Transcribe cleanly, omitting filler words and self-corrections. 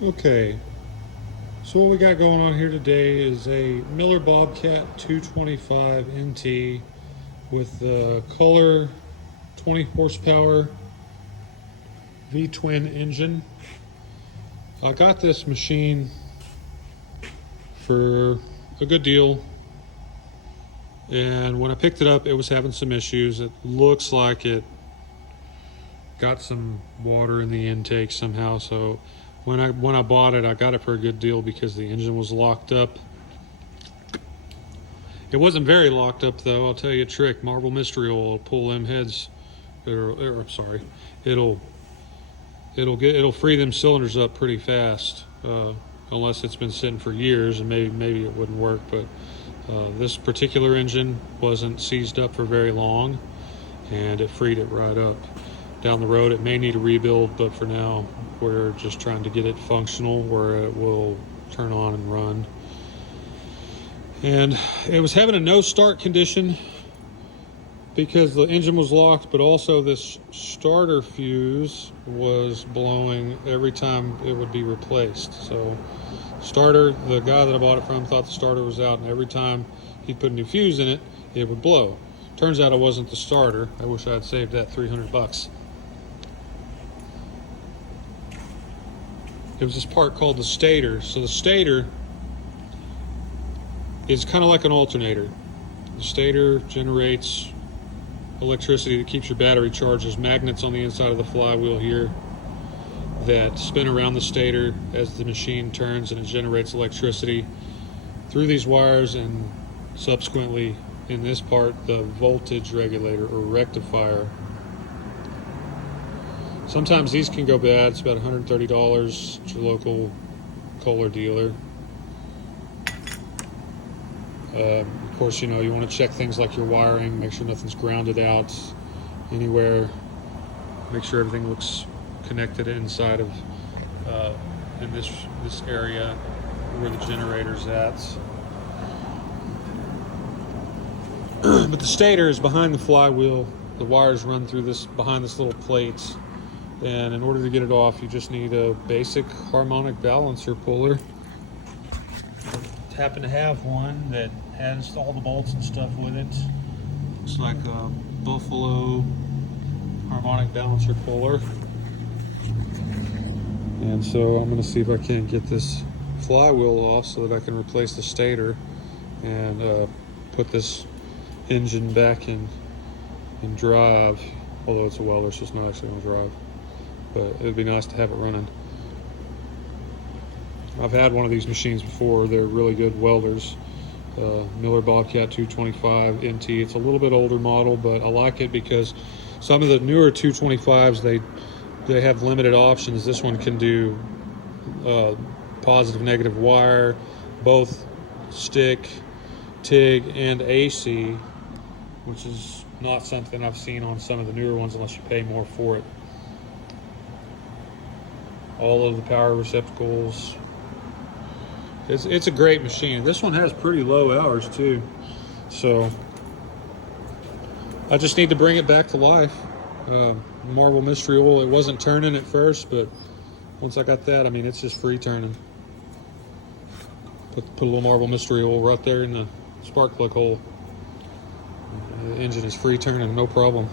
Okay, so what we got going on here today is a Miller Bobcat 225 NT with the Color 20 horsepower V-twin engine. I got this machine for a good deal, and when I picked it up it was having some issues. It looks like it got some water in the intake somehow, so when I bought it, I got it for a good deal because the engine was locked up. It wasn't very locked up though. I'll tell you a trick: Marble Mystery Oil will pull them heads. Sorry, it'll free them cylinders up pretty fast, unless it's been sitting for years, and maybe it wouldn't work. But this particular engine wasn't seized up for very long, and it freed it right up. Down the road it may need a rebuild, but for now we're just trying to get it functional where it will turn on and run. And it was having a no start condition because the engine was locked, but also this starter fuse was blowing every time it would be replaced. So the guy that I bought it from thought the starter was out, and every time he'd put a new fuse in it, it would blow. Turns out it wasn't the starter. I wish I had saved that $300. It was this part called the stator. So the stator is kind of like an alternator. The stator generates electricity that keeps your battery charged. There's magnets on the inside of the flywheel here that spin around the stator as the machine turns, and it generates electricity through these wires, and subsequently in this part the voltage regulator or rectifier. Sometimes these can go bad. It's about $130 at your local Kohler dealer. Of course, you want to check things like your wiring, make sure nothing's grounded out anywhere, make sure everything looks connected inside of in this area where the generator's at. But the stator is behind the flywheel. The wires run through behind this little plate, and in order to get it off, you just need a basic harmonic balancer puller. I happen to have one that has all the bolts and stuff with it. Looks like a Buffalo harmonic balancer puller. And so I'm going to see if I can get this flywheel off so that I can replace the stator and put this engine back in drive. Although it's a welder, so it's not actually going to drive. But it'd be nice to have it running. I've had one of these machines before. They're really good welders. Miller Bobcat 225 NT. It's a little bit older model, but I like it because some of the newer 225s, they have limited options. This one can do positive, negative wire, both stick, TIG, and AC, which is not something I've seen on some of the newer ones unless you pay more for it. All of the power receptacles. It's a great machine. This one has pretty low hours too, so I just need to bring it back to life. Marble Mystery Oil, it wasn't turning at first, but once I got that, I mean, it's just free turning. Put a little Marble Mystery Oil right there in the spark plug hole. The engine is free turning, no problem.